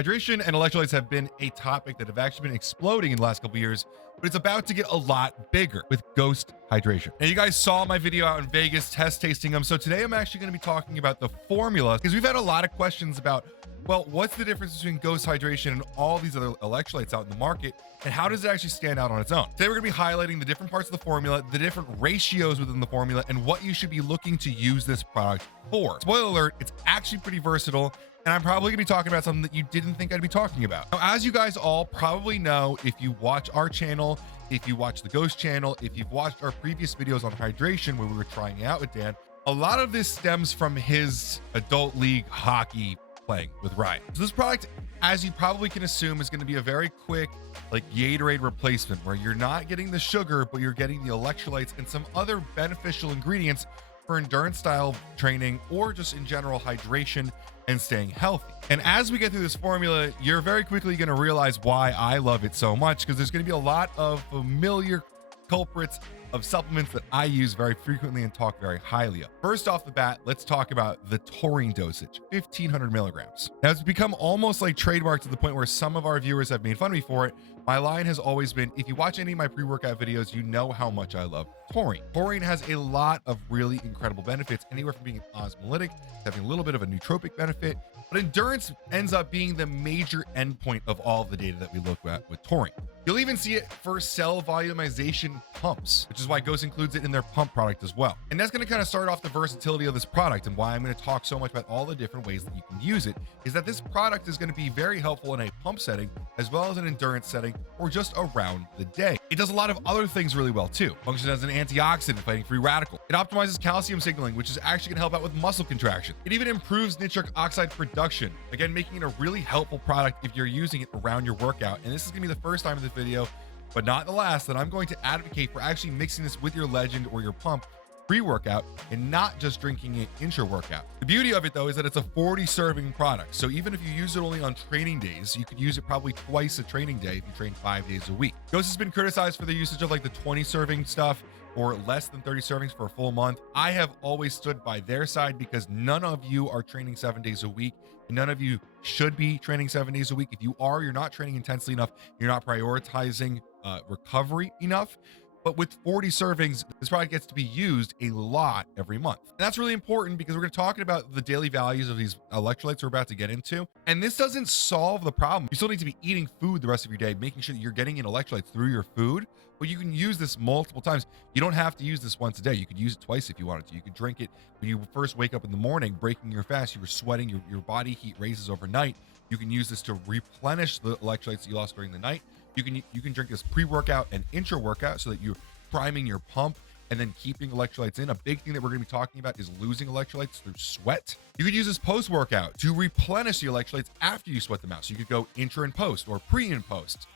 Hydration and electrolytes have been a topic that have actually been exploding in the last couple years, but it's about to get a lot bigger with Ghost Hydration. Now, you guys saw my video out in Vegas test tasting them. So today I'm actually going to be talking about the formula because we've had a lot of questions about, well, what's the difference between Ghost Hydration and all these other electrolytes out in the market, and how does it actually stand out on its own? Today we're going to be highlighting the different parts of the formula, the different ratios within the formula, and what you should be looking to use this product for. Spoiler alert, it's actually pretty versatile, and I'm probably gonna be talking about something that you didn't think I'd be talking about. Now, as you guys all probably know, if you watch our channel, if you watch the Ghost channel, if you've watched our previous videos on hydration where we were trying it out with Dan, a lot of this stems from his adult league hockey playing with Ryan. So this product, as you probably can assume, is going to be a very quick, like Gatorade replacement, where you're not getting the sugar, but you're getting the electrolytes and some other beneficial ingredients for endurance style training or just in general hydration and staying healthy. And as we get through this formula, you're very quickly going to realize why I love it so much, because there's going to be a lot of familiar culprits of supplements that I use very frequently and talk very highly of. First off the bat, let's talk about the taurine dosage, 1500 milligrams. Now, it's become almost like trademarked to the point where some of our viewers have made fun of me for it. My line has always been, if you watch any of my pre-workout videos, you know how much I love taurine. Taurine has a lot of really incredible benefits, anywhere from being an osmolytic, having a little bit of a nootropic benefit, but endurance ends up being the major endpoint of all of the data that we look at with taurine. You'll even see it for cell volumization pumps, which is why Ghost includes it in their pump product as well. And that's going to kind of start off the versatility of this product, and why I'm going to talk so much about all the different ways that you can use it is that this product is going to be very helpful in a pump setting as well as an endurance setting or just around the day. It does a lot of other things really well too. Functions as an antioxidant fighting free radical. It optimizes calcium signaling, which is actually going to help out with muscle contraction. It even improves nitric oxide production, again making it a really helpful product if you're using it around your workout. And this is going to be the first time in this video, but not the last, that I'm going to advocate for actually mixing this with your Legend or your Pump pre-workout and not just drinking it intra-workout. The beauty of it though is that it's a 40 serving product. So even if you use it only on training days, you could use it probably twice a training day if you train 5 days a week. Ghost has been criticized for the usage of like the 20 serving stuff or less than 30 servings for a full month. I have always stood by their side because none of you are training 7 days a week, and none of you should be training 7 days a week. If you are, you're not training intensely enough. You're not prioritizing recovery enough. But with 40 servings, this product gets to be used a lot every month. And that's really important because we're going to talk about the daily values of these electrolytes we're about to get into. And this doesn't solve the problem. You still need to be eating food the rest of your day, making sure that you're getting in electrolytes through your food, but you can use this multiple times. You don't have to use this once a day. You could use it twice if you wanted to. You could drink it when you first wake up in the morning, breaking your fast. You were sweating, your body heat raises overnight. You can use this to replenish the electrolytes that you lost during the night. You can drink this pre-workout and intra-workout so that you're priming your pump and then keeping electrolytes in. A big thing that we're going to be talking about is losing electrolytes through sweat. You could use this post-workout to replenish the electrolytes after you sweat them out. So you could go intra and post or pre and post.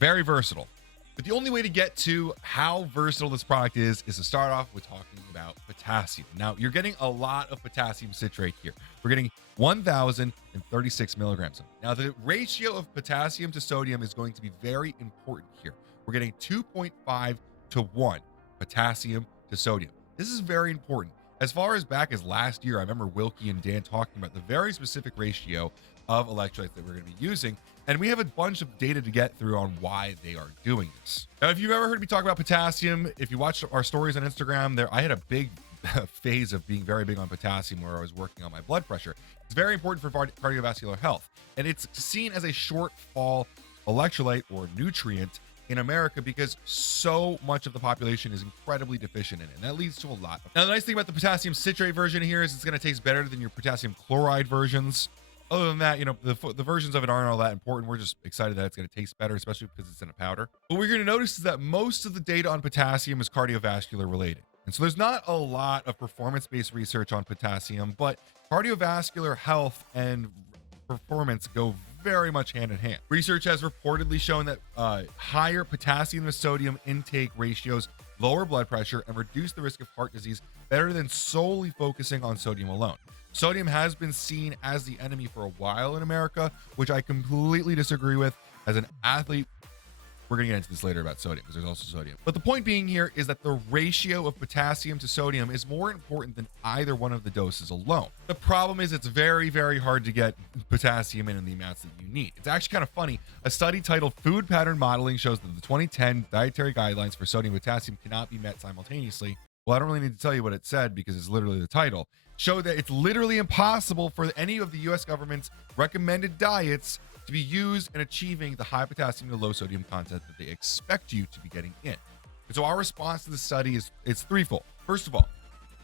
Very versatile. But the only way to get to how versatile this product is to start off with talking about potassium. Now, you're getting a lot of potassium citrate here. We're getting 1,036 milligrams of it. Now, the ratio of potassium to sodium is going to be very important here. We're getting 2.5 to 1 potassium to sodium. This is very important. As far as back as last year, I remember Wilkie and Dan talking about the very specific ratio of electrolytes that we're going to be using, and we have a bunch of data to get through on why they are doing this. Now, if you've ever heard me talk about potassium, if you watched our stories on Instagram, I had a big phase of being very big on potassium where I was working on my blood pressure. It's very important for cardiovascular health, and it's seen as a shortfall electrolyte or nutrient in America because so much of the population is incredibly deficient in it, and that leads to a lot. Now, the nice thing about the potassium citrate version here is it's going to taste better than your potassium chloride versions. Other than that, the versions of it aren't all that important. We're just excited that it's going to taste better, especially because it's in a powder. What we're going to notice is that most of the data on potassium is cardiovascular related. And so there's not a lot of performance-based research on potassium, but cardiovascular health and performance go very much hand in hand. Research has reportedly shown that higher potassium to sodium intake ratios lower blood pressure and reduce the risk of heart disease better than solely focusing on sodium alone. Sodium has been seen as the enemy for a while in America, which I completely disagree with. As an athlete We're going to get into this later about sodium because there's also sodium. But the point being here is that the ratio of potassium to sodium is more important than either one of the doses alone. The problem is it's very, very hard to get potassium in the amounts that you need. It's actually kind of funny. A study titled Food Pattern Modeling shows that the 2010 dietary guidelines for sodium and potassium cannot be met simultaneously. Well, I don't really need to tell you what it said because it's literally the title. Showed that it's literally impossible for any of the US government's recommended diets to be used in achieving the high potassium to low sodium content that they expect you to be getting in. And so our response to the study is threefold. First of all,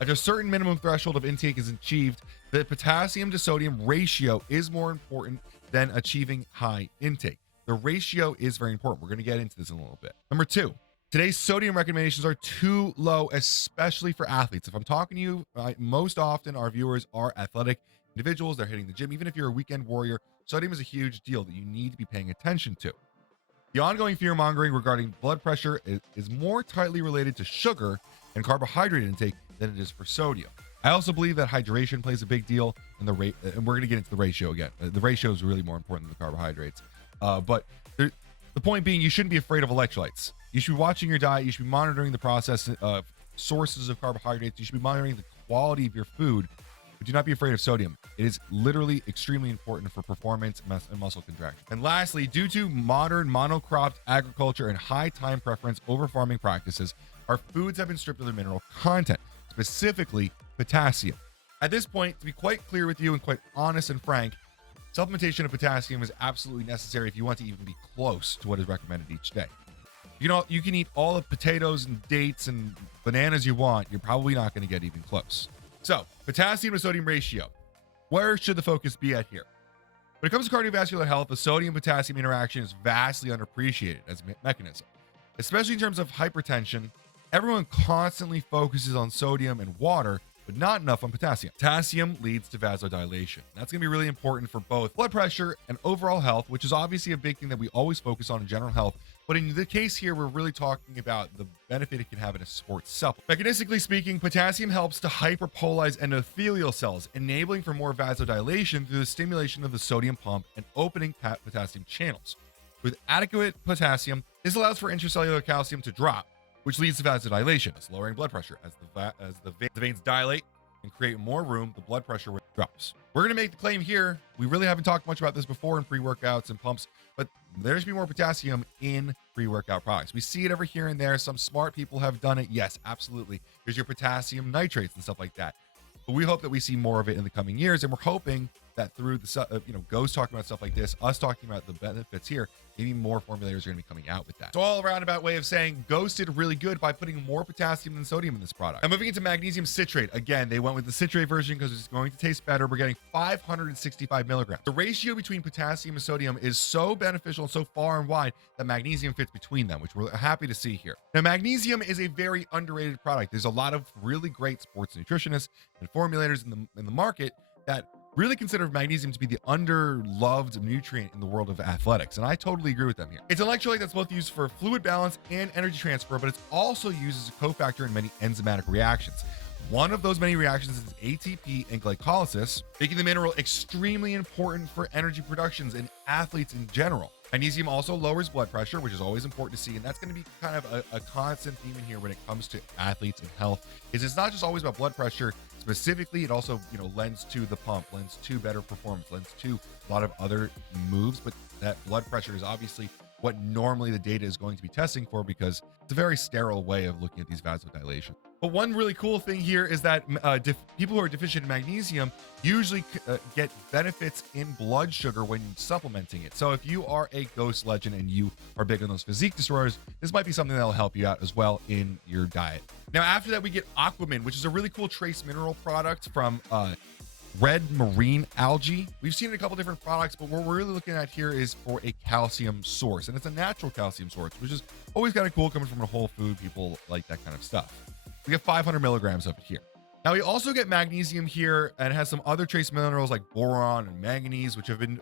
if a certain minimum threshold of intake is achieved, the potassium to sodium ratio is more important than achieving high intake. The ratio is very important. We're going to get into this in a little bit. Number two, today's sodium recommendations are too low, especially for athletes. If I'm talking to you, most often our viewers are athletic individuals. They're hitting the gym. Even if you're a weekend warrior, sodium is a huge deal that you need to be paying attention to. The ongoing fear mongering regarding blood pressure is more tightly related to sugar and carbohydrate intake than it is for sodium. I also believe that hydration plays a big deal in the rate, and we're going to get into the ratio again. The ratio is really more important than the carbohydrates. But the point being, you shouldn't be afraid of electrolytes. You should be watching your diet. You should be monitoring the process of sources of carbohydrates. You should be monitoring the quality of your food. But do not be afraid of sodium. It is literally extremely important for performance and muscle contraction. And lastly, due to modern monocropped agriculture and high time preference over farming practices, our foods have been stripped of their mineral content, specifically potassium. At this point, to be quite clear with you and quite honest and frank, supplementation of potassium is absolutely necessary if you want to even be close to what is recommended each day. You know, you can eat all the potatoes and dates and bananas you want. You're probably not going to get even close. So, potassium to sodium ratio. Where should the focus be at here? When it comes to cardiovascular health, the sodium-potassium interaction is vastly underappreciated as a mechanism. Especially in terms of hypertension, everyone constantly focuses on sodium and water, but not enough on potassium. Potassium leads to vasodilation. That's going to be really important for both blood pressure and overall health, which is obviously a big thing that we always focus on in general health. But in the case here, we're really talking about the benefit it can have in a sports supplement. Mechanistically speaking, potassium helps to hyperpolarize endothelial cells, enabling for more vasodilation through the stimulation of the sodium pump and opening potassium channels. With adequate potassium, this allows for intracellular calcium to drop, which leads to vasodilation, thus lowering blood pressure. As the veins dilate and create more room, the blood pressure drops. We're going to make the claim here. We really haven't talked much about this before in pre-workouts and pumps, but there should be more potassium in pre-workout products. We see it over here and there. Some smart people have done it. Yes, absolutely. Here's your potassium nitrates and stuff like that. But we hope that we see more of it in the coming years, and we're hoping that through the Ghost talking about stuff like this, us talking about the benefits here, maybe more formulators are going to be coming out with that. So all roundabout way of saying Ghost did really good by putting more potassium than sodium in this product. Now moving into magnesium citrate. Again, they went with the citrate version because it's going to taste better. We're getting 565 milligrams. The ratio between potassium and sodium is so beneficial and so far and wide that magnesium fits between them, which we're happy to see here. Now magnesium is a very underrated product. There's a lot of really great sports nutritionists and formulators in the market that really consider magnesium to be the underloved nutrient in the world of athletics, and I totally agree with them here. It's an electrolyte that's both used for fluid balance and energy transfer, but it's also used as a cofactor in many enzymatic reactions. One of those many reactions is ATP and glycolysis, making the mineral extremely important for energy productions in athletes in general. Magnesium also lowers blood pressure, which is always important to see, and that's going to be kind of a constant theme in here when it comes to athletes and health. It's not just always about blood pressure. Specifically, it also lends to the pump, lends to better performance, lends to a lot of other moves, but that blood pressure is obviously what normally the data is going to be testing for because it's a very sterile way of looking at these vasodilation. But one really cool thing here is that people who are deficient in magnesium usually get benefits in blood sugar when supplementing it. So if you are a Ghost legend and you are big on those physique disorders, this might be something that will help you out as well in your diet. Now, after that, we get Aquaman, which is a really cool trace mineral product from red marine algae. We've seen it in a couple different products, but what we're really looking at here is for a calcium source, and it's a natural calcium source, which is always kind of cool coming from a whole food. People like that kind of stuff. We get 500 milligrams of it here. Now we also get magnesium here, and it has some other trace minerals like boron and manganese, which have been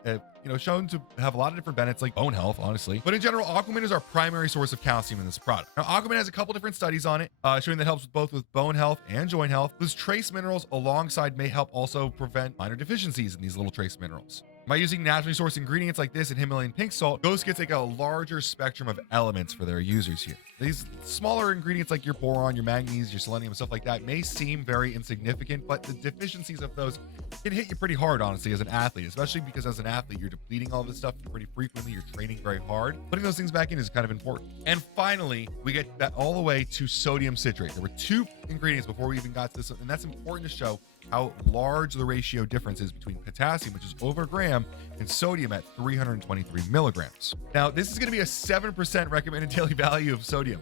shown to have a lot of different benefits like bone health, honestly. But in general, Aquaman is our primary source of calcium in this product. Now Aquaman has a couple different studies on it, showing that it helps both with bone health and joint health. Those trace minerals alongside may help also prevent minor deficiencies in these little trace minerals. By using naturally sourced ingredients like this in Himalayan pink salt, Ghost gets like a larger spectrum of elements for their users here. These smaller ingredients like your boron, your manganese, your selenium, stuff like that may seem very insignificant, but the deficiencies of those can hit you pretty hard, honestly, as an athlete, especially because as an athlete, you're depleting all this stuff pretty frequently. You're training very hard. Putting those things back in is kind of important. And finally, we get that all the way to sodium citrate. There were 2 ingredients before we even got to this, and that's important to show how large the ratio difference is between potassium, which is over a gram, and sodium at 323 milligrams. Now, this is going to be a 7% recommended daily value of sodium.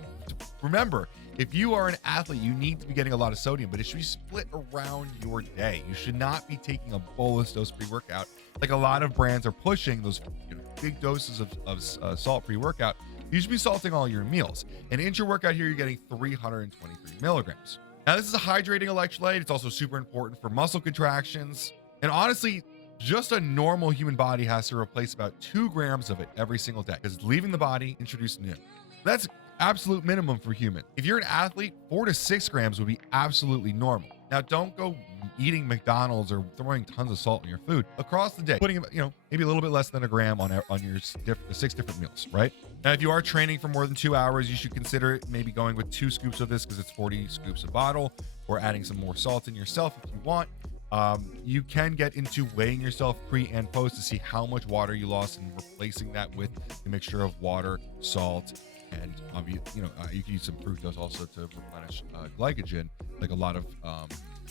Remember, if you are an athlete, you need to be getting a lot of sodium, but it should be split around your day. You should not be taking a bolus dose pre-workout like a lot of brands are pushing those big doses of salt pre-workout. You should be salting all your meals. And intra-workout here, you're getting 323 milligrams. Now, this is a hydrating electrolyte. It's also super important for muscle contractions. And honestly, just a normal human body has to replace about 2 grams of it every single day because it's leaving the body, introduce new. That's absolute minimum for human. If you're an athlete, 4 to 6 grams would be absolutely normal. Now, don't go eating McDonald's or throwing tons of salt in your food across the day, putting maybe a little bit less than a gram on your 6 different meals, right? Now, if you are training for more than 2 hours, you should consider maybe going with 2 scoops of this because it's 40 scoops a bottle, or adding some more salt in yourself if you want. You can get into weighing yourself pre and post to see how much water you lost and replacing that with a mixture of water, salt, and you can use some fructose also to replenish glycogen, like a lot of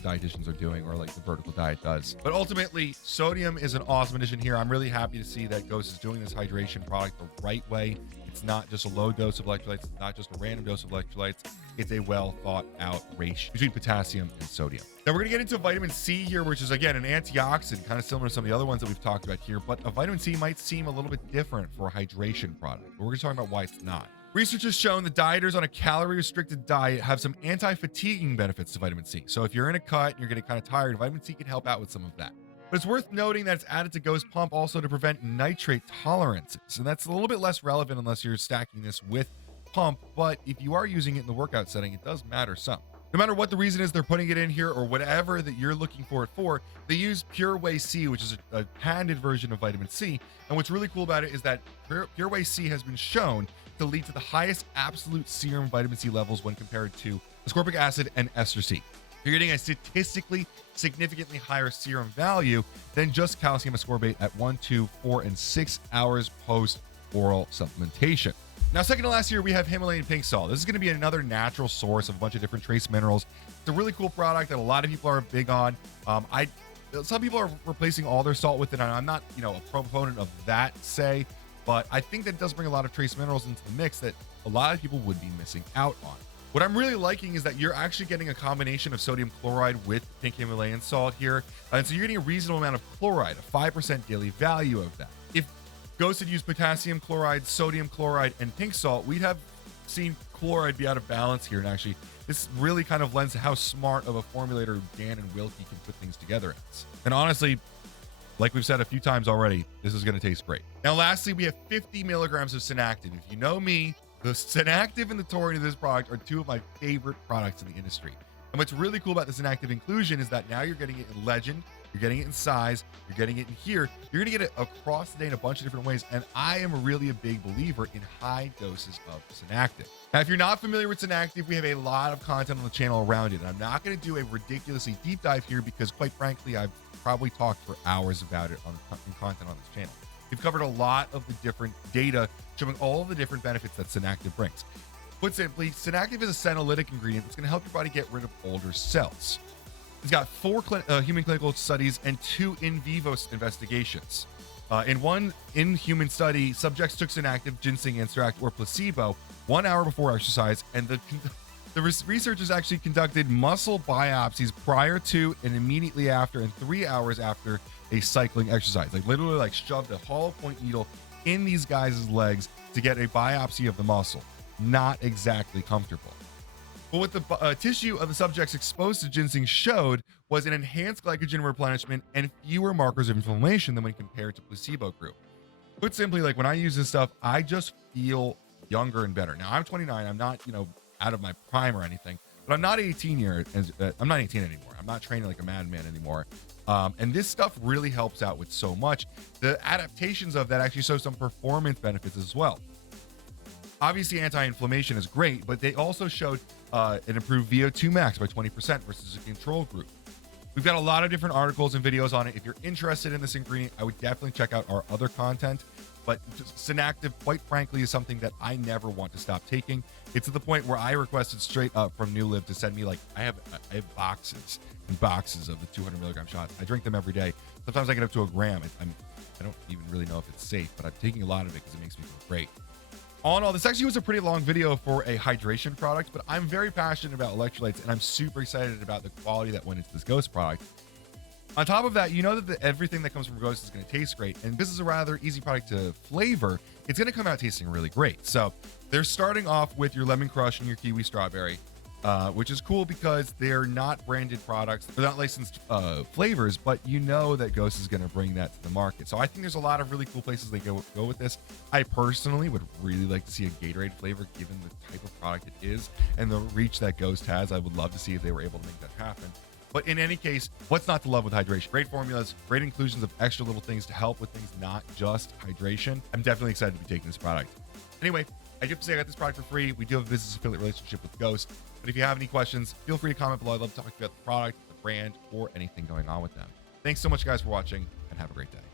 dietitians are doing, or like the vertical diet does. But ultimately, sodium is an awesome addition here. I'm really happy to see that Ghost is doing this hydration product the right way. It's not just a low dose of electrolytes. It's not just a random dose of electrolytes. It's a well thought out ratio between potassium and sodium. Now we're going to get into vitamin C here, which is again an antioxidant, kind of similar to some of the other ones that we've talked about here, but a vitamin C might seem a little bit different for a hydration product. But we're going to talk about why it's not. Research has shown that dieters on a calorie-restricted diet have some anti-fatiguing benefits to vitamin C. So if you're in a cut and you're getting kind of tired, vitamin C can help out with some of that. But it's worth noting that it's added to Ghost Pump also to prevent nitrate tolerances. And that's a little bit less relevant unless you're stacking this with Pump. But if you are using it in the workout setting, it does matter some. No matter what the reason is they're putting it in here or whatever that you're looking for it for, they use Pure Whey C, which is a patented version of vitamin C. And what's really cool about it is that Pure Whey C has been shown to lead to the highest absolute serum vitamin C levels when compared to ascorbic acid and ester C. You're getting a statistically significantly higher serum value than just calcium ascorbate at 1, 2, 4, and 6 hours post oral supplementation. Now, second to last here, we have Himalayan pink salt. This is going to be another natural source of a bunch of different trace minerals. It's a really cool product that a lot of people are big on. Some people are replacing all their salt with it, and I'm not, a proponent of that, but I think that it does bring a lot of trace minerals into the mix that a lot of people would be missing out on. What I'm really liking is that you're actually getting a combination of sodium chloride with pink Himalayan salt here. And so you're getting a reasonable amount of chloride, a 5% daily value of that. If Ghost had used potassium chloride, sodium chloride, and pink salt, we'd have seen chloride be out of balance here. And actually, this really kind of lends to how smart of a formulator Dan and Wilkie can put things together as. And honestly, like we've said a few times already, this is going to taste great. Now, lastly, we have 50 milligrams of Synactin. If you know me, the Synactin and the taurine of this product are 2 of my favorite products in the industry. And what's really cool about the Synactin inclusion is that now you're getting it in Legend, you're getting it in Size, you're getting it in here, you're going to get it across the day in a bunch of different ways. And I am really a big believer in high doses of Synactin. Now, if you're not familiar with Synactin, we have a lot of content on the channel around it. And I'm not going to do a ridiculously deep dive here because, quite frankly, I've probably talked for hours about it in content on this channel. We've covered a lot of the different data showing all of the different benefits that Synactin brings. Put simply, Synactin is a senolytic ingredient that's going to help your body get rid of older cells. It's got 4 human clinical studies and 2 in vivo investigations. In one in-human study, subjects took Synactin, ginseng extract, or placebo 1 hour before exercise, and the researchers actually conducted muscle biopsies prior to and immediately after and 3 hours after a cycling exercise. They literally shoved a hollow point needle in these guys' legs to get a biopsy of the muscle. Not exactly comfortable. But what the tissue of the subjects exposed to ginseng showed was an enhanced glycogen replenishment and fewer markers of inflammation than when compared to placebo group. Put simply, when I use this stuff, I just feel younger and better. Now, I'm 29. I'm not, out of my prime or anything, but I'm not 18 years. I'm not 18 anymore. I'm not training like a madman anymore. And this stuff really helps out with so much. The adaptations of that actually show some performance benefits as well. Obviously, anti-inflammation is great, but they also showed an improved VO2 max by 20% versus a control group. We've got a lot of different articles and videos on it. If you're interested in this ingredient, I would definitely check out our other content. But Synactin, quite frankly, is something that I never want to stop taking. It's to the point where I requested straight up from New Live to send me, like, I have boxes and boxes of the 200 milligram shots. I drink them every day. Sometimes I get up to a gram. I don't even really know if it's safe, but I'm taking a lot of it because it makes me feel great. All in all, this actually was a pretty long video for a hydration product, but I'm very passionate about electrolytes, and I'm super excited about the quality that went into this Ghost product. On top of that, you know that everything that comes from Ghost is going to taste great, and this is a rather easy product to flavor. It's going to come out tasting really great. So they're starting off with your lemon crush and your kiwi strawberry, which is cool because they're not branded products. They're not licensed flavors, but you know that Ghost is going to bring that to the market. So I think there's a lot of really cool places they go with this. I personally would really like to see a Gatorade flavor given the type of product it is and the reach that Ghost has. I would love to see if they were able to make that happen. But in any case, what's not to love with hydration? Great formulas, great inclusions of extra little things to help with things, not just hydration. I'm definitely excited to be taking this product. Anyway, I do have to say I got this product for free. We do have a business affiliate relationship with Ghost. But if you have any questions, feel free to comment below. I'd love to talk about the product, the brand, or anything going on with them. Thanks so much, guys, for watching, and have a great day.